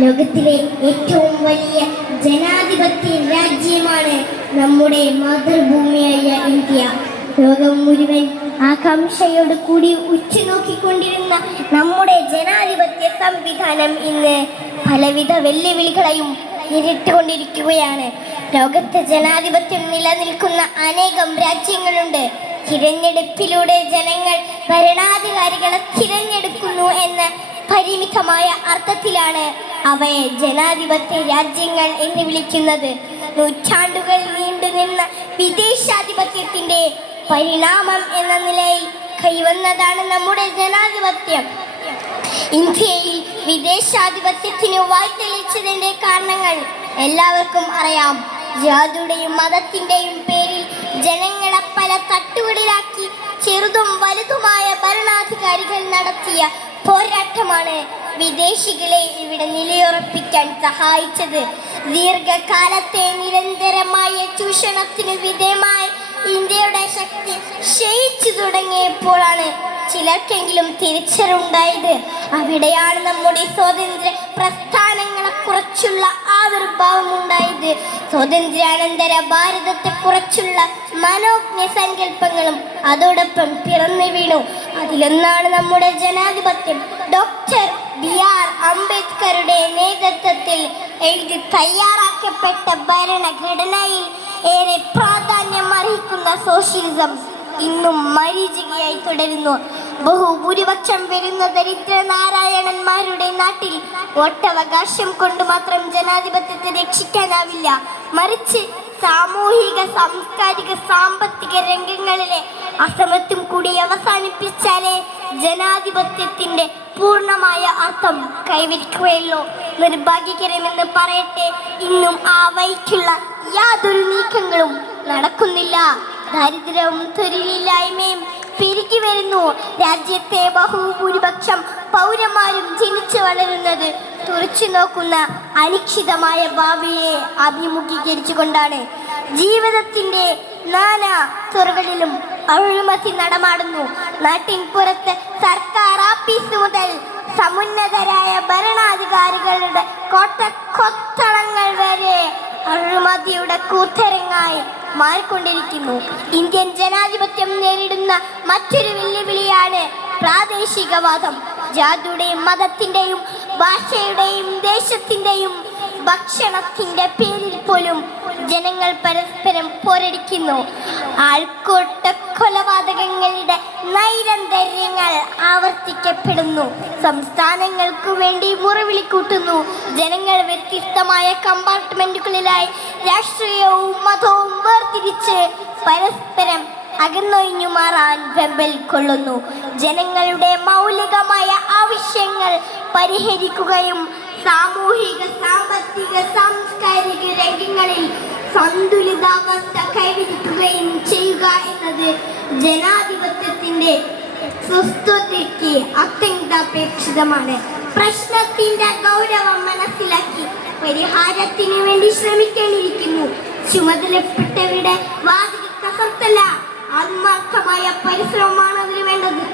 ലോകത്തിലെ ഏറ്റവും വലിയ ജനാധിപത്യ രാജ്യമാണ് നമ്മുടെ മാതൃഭൂമിയായ ഇന്ത്യ. ലോകം മുഴുവൻ ആകാംക്ഷയോട് കൂടി ഉറ്റുനോക്കിക്കൊണ്ടിരുന്ന നമ്മുടെ ജനാധിപത്യ സംവിധാനം ഇന്ന് പലവിധ വെല്ലുവിളികളെയും നേരിട്ടുകൊണ്ടിരിക്കുകയാണ്. ലോകത്തെ ജനാധിപത്യം നിലനിൽക്കുന്ന അനേകം രാജ്യങ്ങളുണ്ട്. തിരഞ്ഞെടുപ്പിലൂടെ ജനങ്ങൾ ഭരണാധികാരികളെ തിരഞ്ഞെടുക്കുന്നു എന്ന പരിമിതമായ അർത്ഥത്തിലാണ് അവയെ ജനാധിപത്യ രാജ്യങ്ങൾ എന്ന് വിളിക്കുന്നത്. നൂറ്റാണ്ടുകൾ നീണ്ടുനിന്ന വിദേശാധിപത്യത്തിന്റെ പരിണാമം എന്ന നിലയിൽ കൈവന്നതാണ് നമ്മുടെ ജനാധിപത്യം. ഇന്ത്യയിൽ വിദേശാധിപത്യത്തിന് വായ്തെളിച്ചതിന്റെ കാരണങ്ങൾ എല്ലാവർക്കും അറിയാം. ജാതിയുടെയും മതത്തിന്റെയും പേരിൽ ജനങ്ങളെ പല തട്ടുകളിലാക്കി ചെറുതും വലുതുമായ ഭരണാധികാരികൾ നടത്തിയ പോരാട്ടമാണ് വിദേശികളെ ഇവിടെ നിലയുറപ്പിക്കാൻ സഹായിച്ചത്. ദീർഘകാലത്തെ നിരന്തരമായ ചൂഷണത്തിനു വിധേയമായി ഇന്ത്യയുടെ ശക്തി ക്ഷയിച്ചു തുടങ്ങിയപ്പോഴാണ് ചിലർക്കെങ്കിലും തിരിച്ചറിവുണ്ടായത്. അവിടെയാണ് നമ്മുടെ സ്വാതന്ത്ര്യ പ്രസ്ഥാനങ്ങളെ കുറിച്ചുള്ള ആവിർഭാവം ഉണ്ടായത്. സ്വാതന്ത്ര്യാനന്തര ഭാരതത്തെ കുറിച്ചുള്ള മനോജ്ഞ സങ്കല്പങ്ങളും അതോടൊപ്പം പിറന്നു വീണു. അതിലൊന്നാണ് നമ്മുടെ ജനാധിപത്യം. Doctor BR. അംബേദ്കറുടെ നേതൃത്വത്തിൽ എഴുതി തയ്യാറാക്കപ്പെട്ട ഭരണഘടനയിൽ ഏറെ പ്രാധാന്യം അർഹിക്കുന്ന സോഷ്യലിസം ഇന്നും മരീചികയായി തുടരുന്നു. ബഹുഭൂരിപക്ഷം വരുന്ന ദരിദ്ര നാരായണന്മാരുടെ നാട്ടിൽ വോട്ടവകാശം കൊണ്ട് മാത്രം ജനാധിപത്യത്തെ രക്ഷിക്കാനാവില്ല. മറിച്ച് സാമൂഹിക, സാംസ്കാരിക, സാമ്പത്തിക രംഗങ്ങളിലെ അസമത്വം കൂടി അവസാനിപ്പിച്ചാലേ ജനാധിപത്യത്തിന്റെ പൂർണ്ണമായ അർത്ഥം കൈവരിക്കുകയുള്ളൂ. നിർഭാഗ്യകരമെന്ന് പറയട്ടെ, ഇന്നും ആ വഴിക്കുള്ള യാതൊരു നീക്കങ്ങളും നടക്കുന്നില്ല. ദാരിദ്ര്യവും തൊഴിലില്ലായ്മയും പെരുകി വരുന്നു. രാജ്യത്തെ ബഹുഭൂരിപക്ഷം പൗരന്മാരും ജനിച്ചു വളരുന്നത് തുറച്ചു നോക്കുന്ന അനിശ്ചിതമായ ഭാവിയെ അഭിമുഖീകരിച്ചുകൊണ്ടാണ്. ജീവിതത്തിന്റെ നാനാ തുറകളിലും അഴിമതി നടമാടുന്നു. നാട്ടിൻ പുറത്ത് സർക്കാർ ആഫീസ് മുതൽ സമുന്നതരായ ഭരണാധികാരികളുടെ കൊത്തളങ്ങൾ വരെ അഴിമതിയുടെ കൂത്തരങ്ങായി മാറിക്കൊണ്ടിരിക്കുന്നു. ഇന്ത്യൻ ജനാധിപത്യം നേരിടുന്ന മറ്റൊരു വെല്ലുവിളിയാണ് പ്രാദേശികവാദം. ജാതിയുടെയും മതത്തിന്റെയും ഭാഷയുടെയും ദേശത്തിന്റെയും ഭക്ഷണത്തിന്റെ പേരിൽ പോലും ജനങ്ങൾ പരസ്പരം പോരടിക്കുന്നു. ആൾക്കൂട്ട കൊലപാതകങ്ങളുടെ നൈരന്തര്യങ്ങൾ ആവർത്തിക്കപ്പെടുന്നു. സംസ്ഥാനങ്ങൾക്കു വേണ്ടി മുറവിളിക്കൂട്ടുന്നു. ജനങ്ങൾ വ്യത്യസ്തമായ കമ്പാർട്ട്മെന്റുകളിലായി രാഷ്ട്രീയവും മതവും വേർതിരിച്ച് പരസ്പരം അകന്നൊഴിഞ്ഞു മാറാൻ വെമ്പൽ കൊള്ളുന്നു. ജനങ്ങളുടെ മൗലികമായ ആവശ്യങ്ങൾ പരിഹരിക്കുകയും സാമൂഹിക, സാമ്പത്തിക, സാംസ്കാരിക രംഗങ്ങളിൽ സന്തുലിതാവസ്ഥ കൈവരിക്കുകയും ചെയ്യുക എന്നത് ജനാധിപത്യത്തിന്റെ സുസ്ഥിതിക്ക് അത്യന്താപേക്ഷിതമാണ്. പ്രശ്നത്തിന്റെ ഗൗരവം മനസ്സിലാക്കി പരിഹാരത്തിനു വേണ്ടി ശ്രമിക്കേണ്ടിയിരിക്കുന്നു. ചുമതലപ്പെട്ടവരുടെ വാചക കസർത്തല്ല, ആത്മാർത്ഥമായ പരിശ്രമമാണ് അതിന് വേണ്ടത്.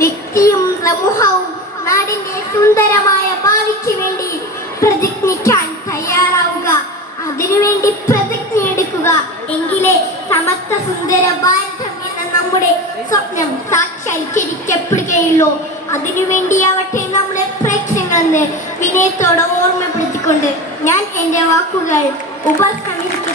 വ്യക്തിയും സമൂഹവും നാടിന്റെ സുന്ദരമായ ഭാവിക്ക് വേണ്ടി പ്രതിജ്ഞിക്കാൻ തയ്യാറാവുക. അതിനുവേണ്ടി പ്രതിജ്ഞയെടുക്കുക. എങ്കിലേ സമത്വ സുന്ദര ഭാരതം എന്ന നമ്മുടെ സ്വപ്നം സാക്ഷാത്കരിക്കപ്പെടുകയുള്ളൂ. അതിനുവേണ്ടിയാവട്ടെ നമ്മുടെ പ്രയത്നങ്ങളെന്ന് വിനയത്തോടെ ഓർമ്മപ്പെടുത്തിക്കൊണ്ട് ഞാൻ എൻ്റെ വാക്കുകൾ ഉപസംഹരിക്കുന്നു.